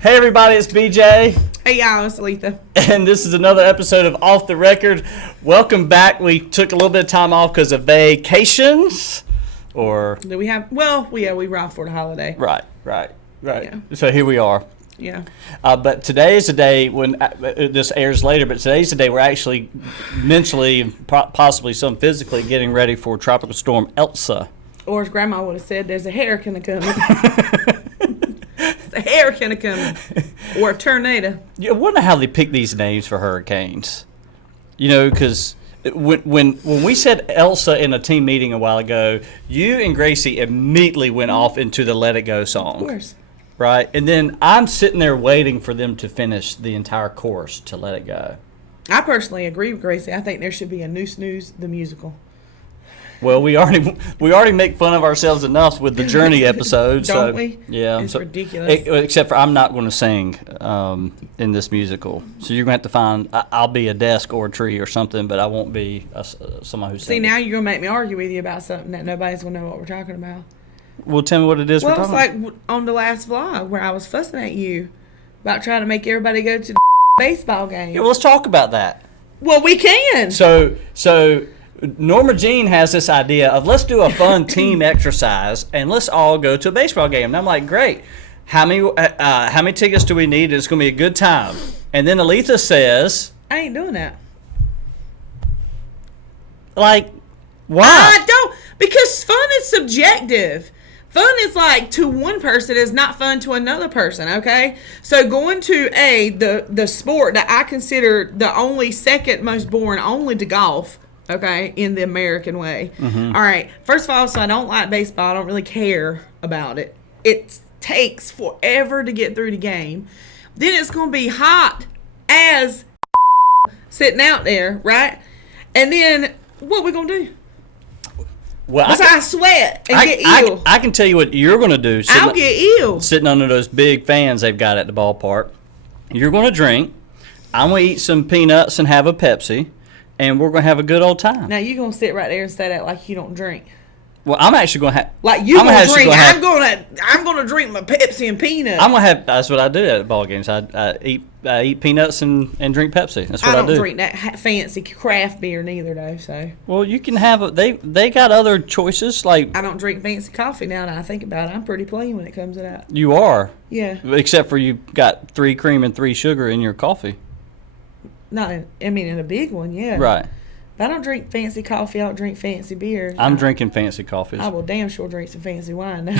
Hey everybody, it's BJ. Hey y'all, it's Aleatha. And this is another episode of Off the Record. Welcome back. We took a little bit of time off because of vacations. Or Do we have? Well, we were off for the holiday. Right. Yeah. So here we are. Yeah. But today is the day when this airs later. But today's the day we're actually mentally and possibly some physically getting ready for Tropical Storm Elsa. Or as Grandma would have said, there's a hurricane coming. A hurricane coming, or a tornado. I wonder how they pick these names for hurricanes. You know, because when we said Elsa in a team meeting a while ago, you and Gracie immediately went off into the Let It Go song. Of course. Right? And then I'm sitting there waiting for them to finish the entire chorus to Let It Go. I personally agree with Gracie. I think there should be a Neuse the musical. Well, we already make fun of ourselves enough with the Journey episode. Don't we? Yeah. It's ridiculous. Except for I'm not going to sing in this musical. So you're going to have to find, I'll be a desk or a tree or something, but I won't be someone who's singing. See, now you're going to make me argue with you about something that nobody's going to know what we're talking about. Well, tell me what it is we're talking about. Well, it's like on the last vlog where I was fussing at you about trying to make everybody go to the baseball game. Yeah, well, let's talk about that. Well, we can. So Norma Jean has this idea of let's do a fun team exercise and let's all go to a baseball game. And I'm like, great. How many tickets do we need? It's going to be a good time. And then Aleatha says, I ain't doing that. like, why? I don't, because fun is subjective. Fun is like to one person is not fun to another person, okay? So going to the sport that I consider the only second most boring, only to golf, okay, in the American way. Mm-hmm. All right, first of all, so I don't like baseball. I don't really care about it. It takes forever to get through the game. Then it's going to be hot as sitting out there, right? And then what we going to do? Well, I sweat and get ill. I can tell you what you're going to do. I'll get ill. Sitting under those big fans they've got at the ballpark. You're going to drink. I'm going to eat some peanuts and have a Pepsi. And we're going to have a good old time. Now, you're going to sit right there and say that like you don't drink. Well, I'm actually going to have... Like, you going to drink. I'm going to drink my Pepsi and peanuts. I'm going to have... That's what I do at ball games. I eat peanuts and drink Pepsi. That's what I do. I don't drink that fancy craft beer neither, though, so... Well, you can have... They got other choices, like... I don't drink fancy coffee now that I think about it. I'm pretty plain when it comes to that. You are? Yeah. Except for you got 3 cream and 3 sugar in your coffee. In a big one, yeah. Right. But I don't drink fancy coffee. I don't drink fancy beer. I'm drinking fancy coffees. I will damn sure drink some fancy wine now.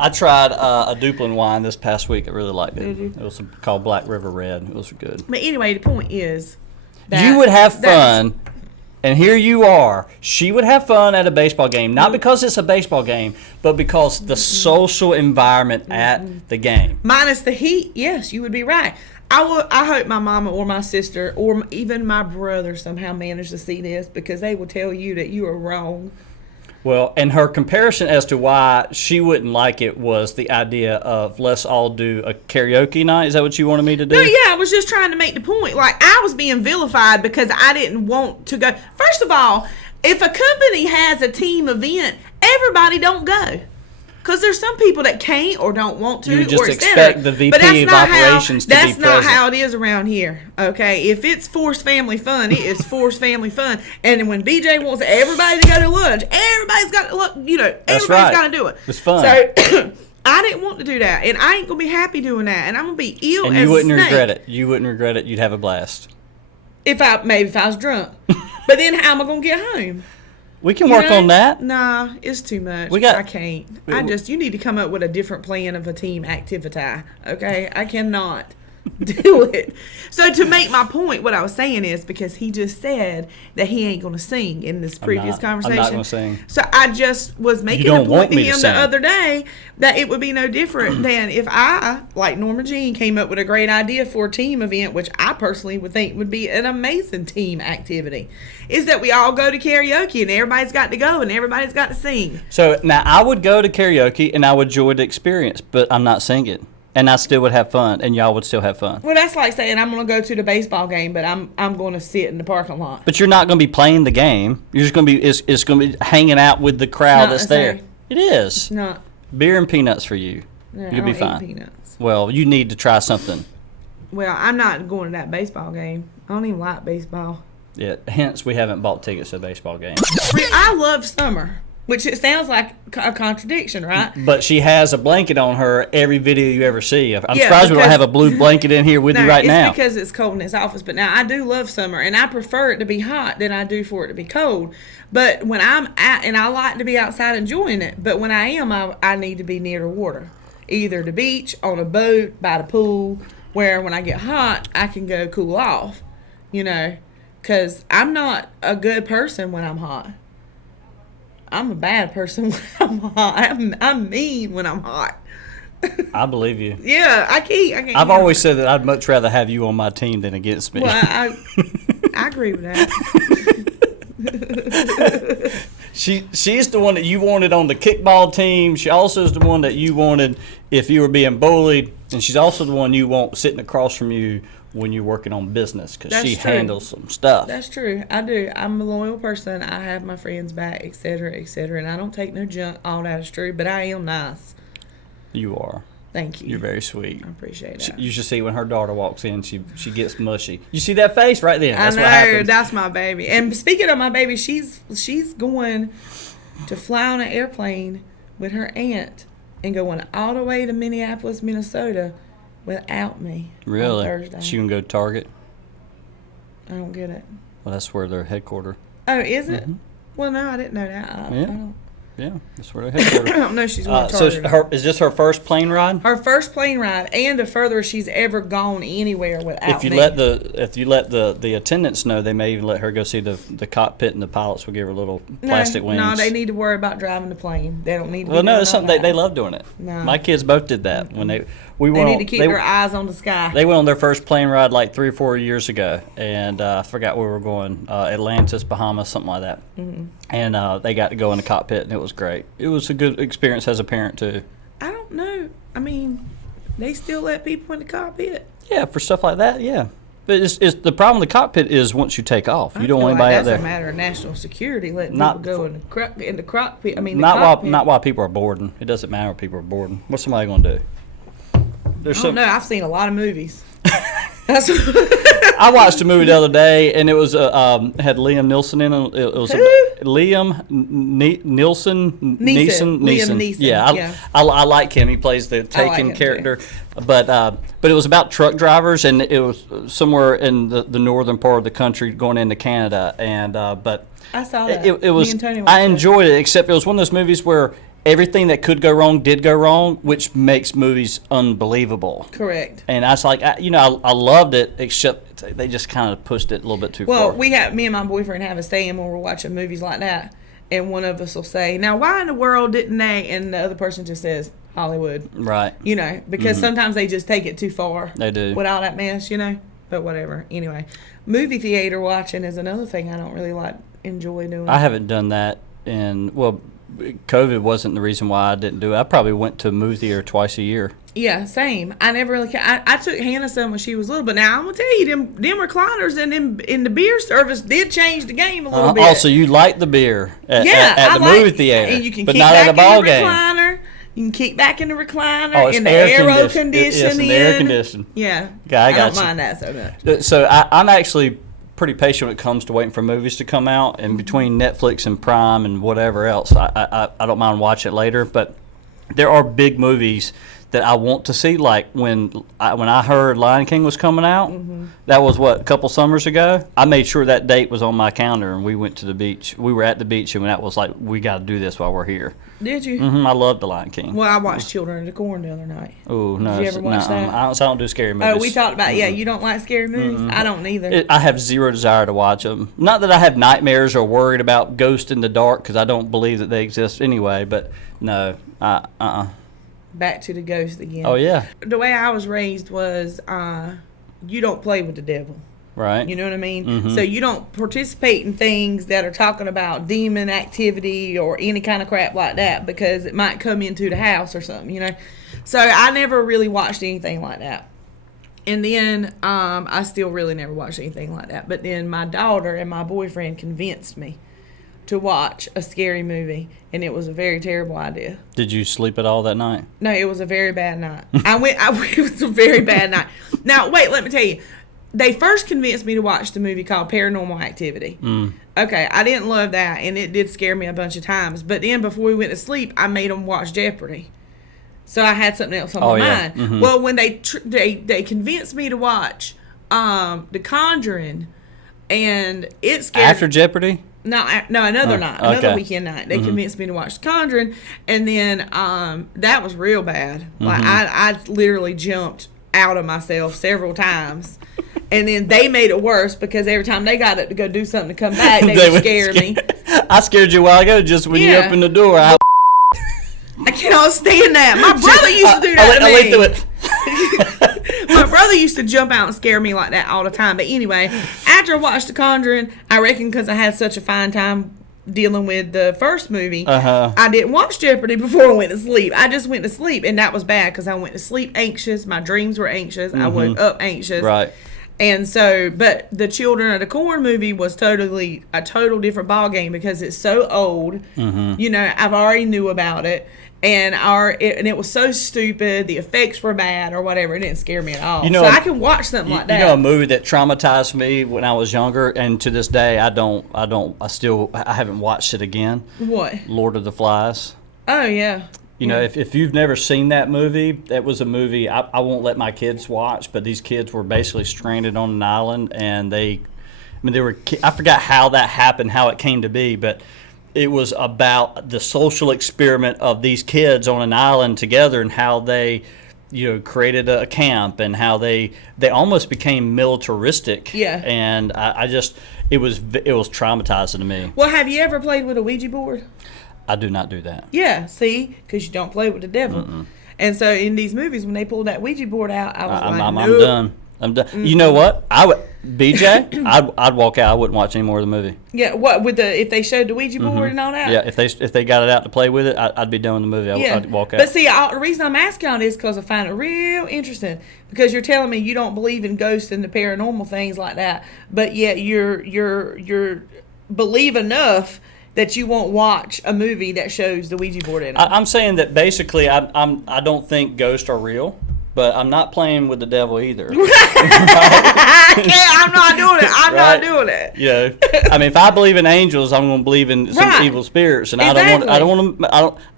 I tried a Duplin wine this past week. I really liked it. Did you? It was called Black River Red. It was good. But anyway, the point is that you would have fun, and here you are. She would have fun at a baseball game, not because it's a baseball game, but because the social environment at the game. Minus the heat, yes, you would be right. I hope my mama or my sister or even my brother somehow manage to see this, because they will tell you that you are wrong. Well, and her comparison as to why she wouldn't like it was the idea of let's all do a karaoke night. Is that what you wanted me to do? No, yeah, I was just trying to make the point. Like, I was being vilified because I didn't want to go. First of all, if a company has a team event, everybody don't go. Because there's some people that can't or don't want to, you just or expect the VP of operations to be present. That's not how it is around here, okay? If it's forced family fun, it is forced family fun. And when BJ wants everybody to go to lunch, everybody's got to look, everybody's got to do it. It's fun. So I didn't want to do that, and I ain't going to be happy doing that, and I'm going to be ill and as a snake. And you wouldn't regret it. You wouldn't regret it. You'd have a blast. If I was drunk. But then how am I going to get home? We can work on that. Nah, it's too much. I can't. You need to come up with a different plan of a team activity, okay? I cannot do it. So to make my point, what I was saying is, because he just said that he ain't going to sing in this previous conversation. I'm not going to sing. So I just was making a point to him the other day that it would be no different than if I, like Norma Jean, came up with a great idea for a team event, which I personally would think would be an amazing team activity, is that we all go to karaoke and everybody's got to go and everybody's got to sing. So now I would go to karaoke and I would enjoy the experience, but I'm not singing. And I still would have fun, and y'all would still have fun. Well, that's like saying I'm going to go to the baseball game, but I'm going to sit in the parking lot. But you're not going to be playing the game. You're just going to be it's going to be hanging out with the crowd that's there. It is. It's not. Beer and peanuts for you. Yeah, You'll be fine. Eat peanuts. Well, you need to try something. Well, I'm not going to that baseball game. I don't even like baseball. Yeah, hence we haven't bought tickets to a baseball game. I love summer, which it sounds like a contradiction, right? But she has a blanket on her every video you ever see. I'm Yeah, surprised we don't because- have a blue blanket in here with you right now. It's because it's cold in this office. But now I do love summer, and I prefer it to be hot than I do for it to be cold. But when I'm out, and I like to be outside enjoying it, but when I am, I need to be near the water. Either the beach, on a boat, by the pool, where when I get hot, I can go cool off, because I'm not a good person when I'm hot. I'm a bad person when I'm hot. I'm mean when I'm hot. I believe you. Yeah, I can't. I've always said that I'd much rather have you on my team than against me. Well, I agree with that. She's the one that you wanted on the kickball team. She also is the one that you wanted if you were being bullied, and she's also the one you want sitting across from you when you're working on business because she handles some stuff. That's true. I do. I'm a loyal person. I have my friends back, etc., and I don't take no junk. All that is true, but I am nice. You are. Thank you. You're very sweet. I appreciate that. You should see when her daughter walks in, she gets mushy. You see that face right then? That's I know. what happens. That's my baby. And speaking of my baby, she's going to fly on an airplane with her aunt and going all the way to Minneapolis, Minnesota, without me. Really? On Thursday. She can go to Target? I don't get it. Well, that's where they're headquartered. Oh, is it? Mm-hmm. Well, no, I didn't know that. Yeah, that's where they're I headquartered. don't know she's going to So Target. is this her first plane ride? Her first plane ride and the furthest she's ever gone anywhere without If you me. let the attendants know, they may even let her go see the cockpit, and the pilots will give her little plastic wings. No, they need to worry about driving the plane. They don't need to. Well, no, it's something they love doing it. No. My kids both did that when They went need on- to keep their eyes on the sky. They went on their first plane ride like 3 or 4 years ago, and I forgot where we were going, Atlantis, Bahamas, something like that. Mm-hmm. And they got to go in the cockpit, and it was great. It was a good experience as a parent too. I don't know. I mean, they still let people in the cockpit. Yeah, for stuff like that, yeah. But it's the problem with the cockpit is once you take off, you don't want anybody out there. That's a matter of national security, letting Not people go in the cockpit. I mean, not cockpit. while people are boarding. It doesn't matter if people are boarding. What's somebody going to do? I don't know. I've seen a lot of movies. That's I watched a movie the other day, and it was had Liam Neeson in it. It was Liam Neeson. Yeah, I like him. He plays the Taken character, but it was about truck drivers, and it was somewhere in the northern part of the country going into Canada, and but I saw that. It was. Me and Tony I enjoyed it, except it was one of those movies where everything that could go wrong did go wrong, which makes movies unbelievable. Correct. And I was like, I loved it, except they just kind of pushed it a little bit too far. Well, me and my boyfriend have a saying when we're watching movies like that, and one of us will say, "Now, why in the world didn't they?" And the other person just says, "Hollywood." Right. Because sometimes they just take it too far. They do. With all that mess, But whatever. Anyway, movie theater watching is another thing I don't really enjoy doing. I haven't done that, and COVID wasn't the reason why I didn't do it. I probably went to a movie theater twice a year. Yeah, same. I never really. I took Hannah some when she was little, but now I'm gonna tell you, them recliners and in the beer service did change the game a little bit. Also, you like the beer at the movie theater, and you can but kick not back at a ball in the game. recliner. You can kick back in the recliner Oh, it's in the air conditioning. Yes, in the air conditioning. Yeah, Yeah, I got don't you. mind that so much. So I'm actually pretty patient when it comes to waiting for movies to come out, and between Netflix and Prime and whatever else, I don't mind watching it later. But there are big movies that I want to see, like when I heard Lion King was coming out. That was a couple summers ago. I made sure that date was on my calendar, and we went to the beach. We were at the beach, and that was like, we got to do this while we're here. Did you? I love the Lion King. Well, I watched Children of the Corn the other night. Oh no! Did you ever watch that? I don't do scary movies. Oh, we talked about you don't like scary movies. I don't either. I have zero desire to watch them. Not that I have nightmares or worried about ghosts in the dark, because I don't believe that they exist anyway. But no, Back to the ghost again. Oh yeah, The way I was raised was you don't play with the devil. right. You know what I mean? So you don't participate in things that are talking about demon activity or any kind of crap like that, because it might come into the house or something, So I never really watched anything like that. And then I still really never watched anything like that. But then my daughter and my boyfriend convinced me to watch a scary movie, and it was a very terrible idea. Did you sleep at all that night? No, it was a very bad night. It was a very bad night. Now, wait, let me tell you. They first convinced me to watch the movie called Paranormal Activity. Okay, I didn't love that, and it did scare me a bunch of times. But then before we went to sleep, I made them watch Jeopardy. So I had something else on my mind. Mm-hmm. Well, when they convinced me to watch The Conjuring, and it scared After Jeopardy? No, another night, another okay. weekend night. They convinced me to watch The Conjuring, and then that was real bad. Like I literally jumped out of myself several times, and then they made it worse because every time they got it to go do something to come back, they would scare me. I scared you a while ago just when you opened the door. I cannot stand that. My brother used to do that to me. My brother used to jump out and scare me like that all the time. But anyway, after I watched The Conjuring, I reckon because I had such a fine time dealing with the first movie, I didn't watch Jeopardy before I went to sleep. I just went to sleep, and that was bad because I went to sleep anxious. My dreams were anxious. I woke up anxious. Right. And so, but the Children of the Corn movie was totally a total different ball game because it's so old. You know, I've already knew about it. And it was so stupid. The effects were bad or whatever. It didn't scare me at all. You know, so I can watch something like that. You know, a movie that traumatized me when I was younger, and to this day, I haven't watched it again. What? Lord of the Flies. Oh yeah. You know, if you've never seen that movie, that was a movie I won't let my kids watch. But these kids were basically stranded on an island, and I forgot how that happened, how it came to be, but it was about the social experiment of these kids on an island together and how they, you know, created a camp and how they almost became militaristic. Yeah. And it was traumatizing to me. Well, have you ever played with a Ouija board? I do not do that. Yeah, see, because you don't play with the devil. And so in these movies, when they pulled that Ouija board out, I was I'm nope. done. I'm done. You know what? BJ, I'd walk out. I wouldn't watch any more of the movie. Yeah, what with if they showed the Ouija board and all that? Yeah, if they got it out to play with it, I'd be done with the movie. I'd walk out. But see, the reason I'm asking all this is because I find it real interesting. Because you're telling me you don't believe in ghosts and the paranormal things like that, but yet you're believe enough that you won't watch a movie that shows the Ouija board in it. I'm saying that basically I don't think ghosts are real. But I'm not playing with the devil either. I'm not doing it. I'm not doing it. Yeah. I mean, if I believe in angels, I'm going to believe in some evil spirits, and exactly.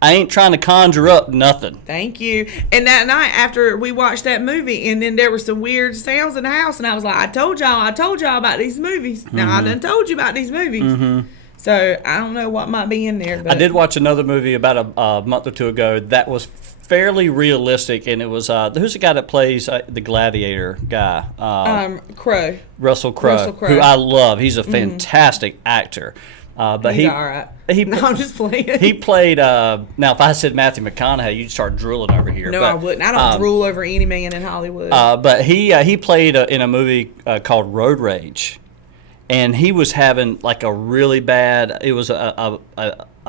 I ain't trying to conjure up nothing. Thank you. And that night after we watched that movie, and then there were some weird sounds in the house, and I was like, I told y'all about these movies. Now I done told you about these movies. So I don't know what might be in there. But I did watch another movie about a month or two ago that was fairly realistic, and it was who's the guy that plays the Gladiator guy? Crowe. Russell Crowe, who I love. He's a fantastic actor. But he's all right. No, I'm just playing. He played. Now, if I said Matthew McConaughey, you'd start drooling over here. No, I wouldn't. I don't drool over any man in Hollywood. But he played in a movie called Road Rage. And he was having like a really bad. It was a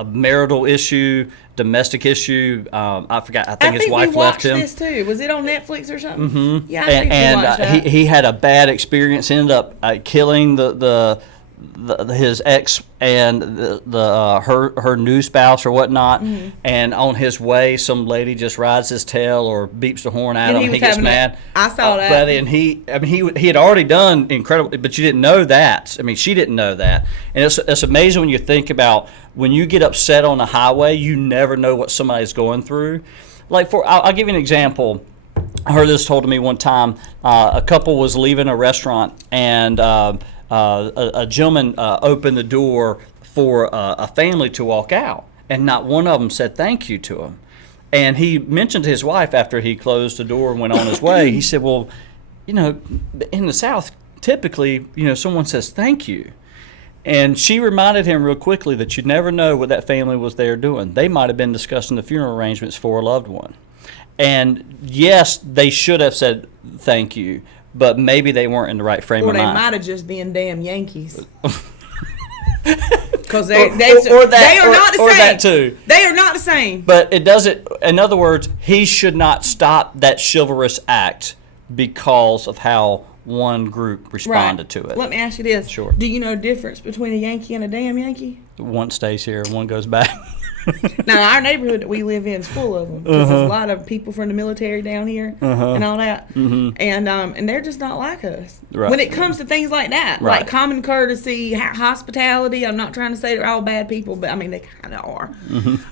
marital issue, domestic issue. I forgot. I think his wife left him. I think we watched this too. Was it on Netflix or something? Yeah, I think we watched that. He had a bad experience. Ended up killing his ex and her new spouse or whatnot. And on his way, some lady just rides his tail or beeps the horn at him. He gets mad. I saw that. And he had already done incredible, but you didn't know that. I mean, she didn't know that. And it's amazing when you think about when you get upset on the highway, you never know what somebody's going through. Like I'll give you an example. I heard this told to me one time. A couple was leaving a restaurant and. A gentleman opened the door for a family to walk out, and not one of them said thank you to him. And he mentioned to his wife after he closed the door and went on his way, he said, well, you know, in the South, typically, you know, someone says thank you. And she reminded him real quickly that you never know what that family was there doing. They might have been discussing the funeral arrangements for a loved one. And yes, they should have said thank you, but maybe they weren't in the right frame of mind. Or they might have just been damn Yankees. Because they are not the same. Or that too. They are not the same. But it doesn't. In other words, he should not stop that chivalrous act because of how one group responded to it. Let me ask you this. Sure. Do you know the difference between a Yankee and a damn Yankee? One stays here, one goes back. Now, our neighborhood that we live in is full of them because there's a lot of people from the military down here and all that, and they're just not like us. Right. When it comes to things like that, Right. like common courtesy, hospitality. I'm not trying to say they're all bad people, but I mean they kind of are.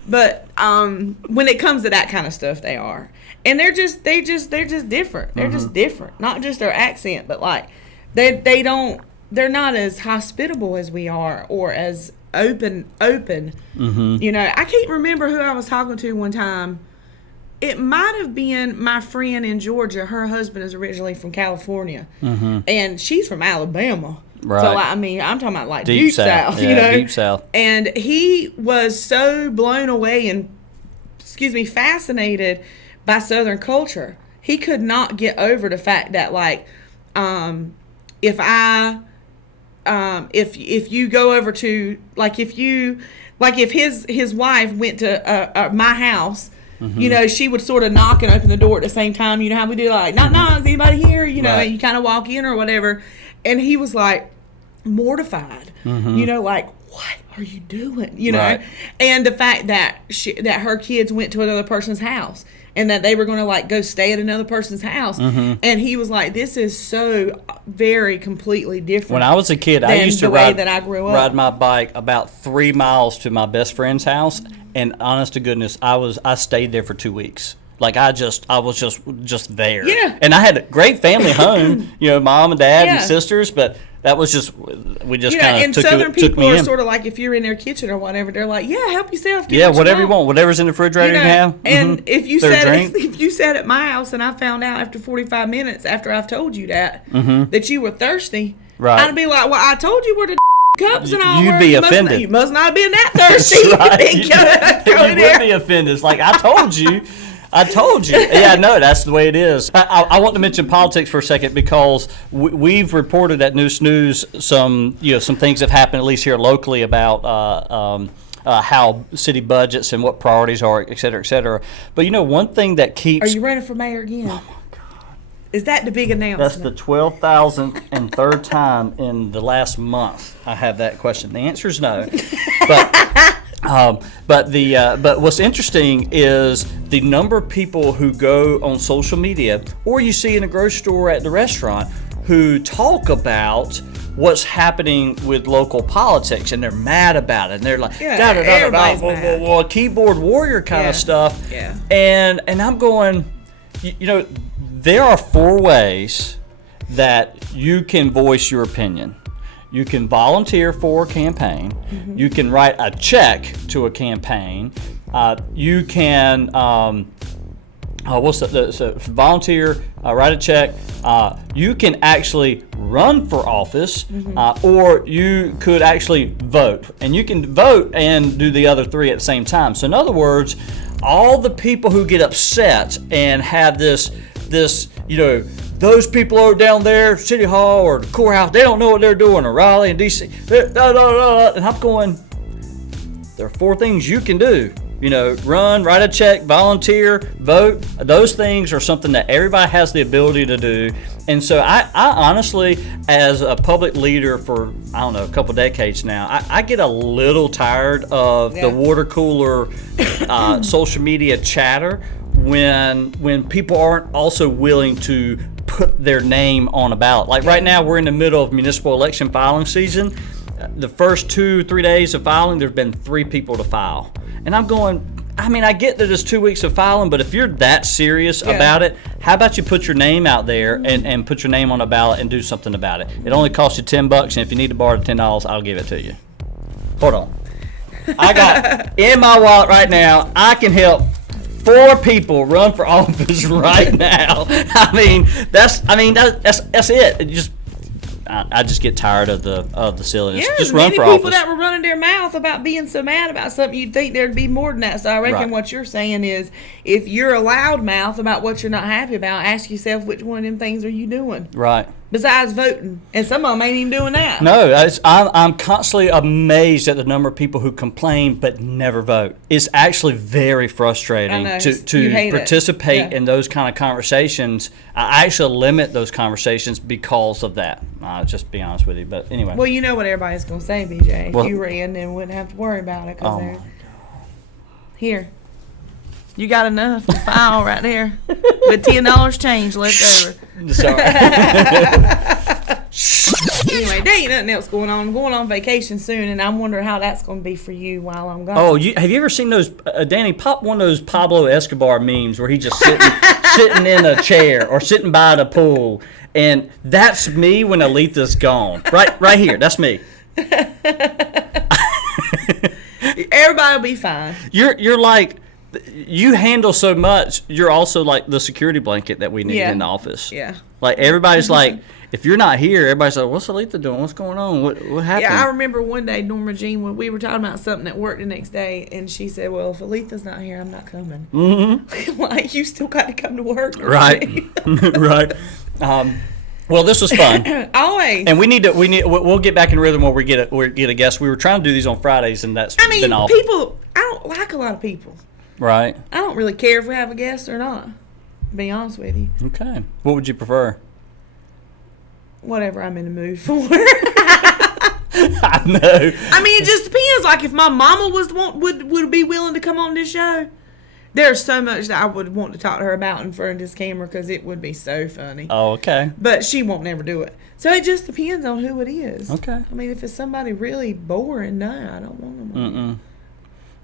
But when it comes to that kind of stuff, they are, and they're just different. They're just different. Not just their accent, but like they're not as hospitable as we are, or as open. You know, I can't remember who I was talking to one time. It might have been my friend in Georgia. Her husband is originally from California, and she's from Alabama. Right. So I mean, I'm talking about like deep south, yeah, you know, deep south. And he was so blown away and fascinated by Southern culture. He could not get over the fact that like, if you go over to if his wife went to my house, you know, she would sort of knock and open the door at the same time. You know how we do, like, knock, is anybody here? You know, Right. and you kind of walk in or whatever. And he was like mortified, you know, like, what are you doing? You know, Right. and the fact that that her kids went to another person's house. And that they were going to like go stay at another person's house, and he was like, "This is so very completely different." When I was a kid, I used to ride my bike about 3 miles to my best friend's house, and honest to goodness, I stayed there for 2 weeks. Like I was just there. Yeah. And I had a great family home, you know, mom and dad and Yeah. sisters, but that was just we just You know, kind and of Southern took people me are in. sort of like, if you're in their kitchen or whatever, they're like, "Yeah, help yourself." Get Yeah, what whatever you want, whatever's in the refrigerator You you know, have. and if you Their said drink. if you sat at my house and I found out after 45 minutes after I've told you that that you were thirsty, Right. I'd be like, "Well, I told you where the cups and all You'd were. be You must offended. not- You must not have been that thirsty." That's right. And go in You there. would be offended. It's like, I told you. I told you. Yeah, no, that's the way it is. I want to mention politics for a second because we've reported at Neuse some things have happened, at least here locally, about how city budgets and what priorities are, et cetera, et cetera. But, one thing that keeps... Are you running for mayor again? Oh, my God. Is that the big announcement? That's the 12,003rd time in the last month I have that question. The answer is no. But what's interesting is the number of people who go on social media, or you see in a grocery store, at the restaurant, who talk about what's happening with local politics, and they're mad about it, and they're like, everybody's mad. keyboard warrior kind of stuff. Yeah. And I'm going, there are 4 ways that you can voice your opinion. You can volunteer for a campaign. You can write a check to a campaign. You can volunteer, write a check. You can actually run for office, or you could actually vote. And you can vote and do the other 3 at the same time. So in other words, all the people who get upset and have this, those people are down there, City Hall or the courthouse, they don't know what they're doing, or Raleigh and D.C. And I'm going, there are 4 things you can do. Run, write a check, volunteer, vote. Those things are something that everybody has the ability to do. And so I honestly, as a public leader for, a couple decades now, I get a little tired of the water cooler social media chatter when people aren't also willing to put their name on a ballot. Like right now, we're in the middle of municipal election filing season. The first 2-3 days of filing, there's been 3 people to file. And I'm going, I get that it's 2 weeks of filing, but if you're that serious about it, how about you put your name out there and put your name on a ballot and do something about it? It only costs you $10, and if you need to borrow the $10, I'll give it to you. Hold on. I got in my wallet right now, I can help 4 people run for office right now. That's it. I just get tired of the silliness. Yeah, just run for many people office. that were running their mouth about being so mad about something. You'd think there'd be more than that. So I reckon what you're saying is, if you're a loud mouth about what you're not happy about, ask yourself, which one of them things are you doing? Right. besides voting, and some of them ain't even doing that. No, I'm constantly amazed at the number of people who complain but never vote. It's actually very frustrating to participate in those kind of conversations. I actually limit those conversations because of that. I'll just be honest with you. But anyway. Well, you know what everybody's going to say, BJ. If you ran, then wouldn't have to worry about it. Here. You got enough to file right there with $10 change left over. Sorry. Anyway, there ain't nothing else going on. I'm going on vacation soon, and I'm wondering how that's going to be for you while I'm gone. Oh, have you ever seen those, Danny, pop one of those Pablo Escobar memes where he's just sitting in a chair or sitting by the pool, and that's me when Aletha's gone. Right here, that's me. Everybody will be fine. You're like, you handle so much. You're also like the security blanket that we need in the office. Yeah. Like everybody's like, if you're not here, everybody's like, what's Aleatha doing? What's going on? What happened? Yeah, I remember one day, Norma Jean, when we were talking about something at work the next day, and she said, well, if Aletha's not here, I'm not coming. Mm-hmm. Like, you still got to come to work. Right. Right. Well, this was fun. Always. And we'll get back in rhythm where we get a guest. We were trying to do these on Fridays, and that's been off. People, I don't like a lot of people. Right. I don't really care if we have a guest or not, to be honest with you. Okay. What would you prefer? Whatever I'm in the mood for. I know. I mean, it just depends. Like, if my mama would be willing to come on this show, there's so much that I would want to talk to her about in front of this camera because it would be so funny. Oh, okay. But she won't never do it. So it just depends on who it is. Okay. I mean, if it's somebody really boring, no, I don't want them.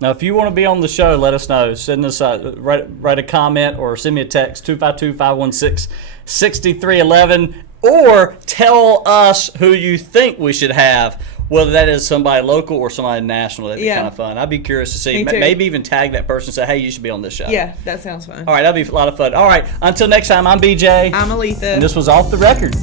Now, if you want to be on the show, let us know. Send us write a comment or send me a text, 252-516-6311, or tell us who you think we should have, whether that is somebody local or somebody national. That'd be kind of fun. I'd be curious to see. Maybe even tag that person and say, hey, you should be on this show. Yeah, that sounds fun. All right, that'd be a lot of fun. All right, until next time, I'm BJ. I'm Aleatha. And this was Off the Record.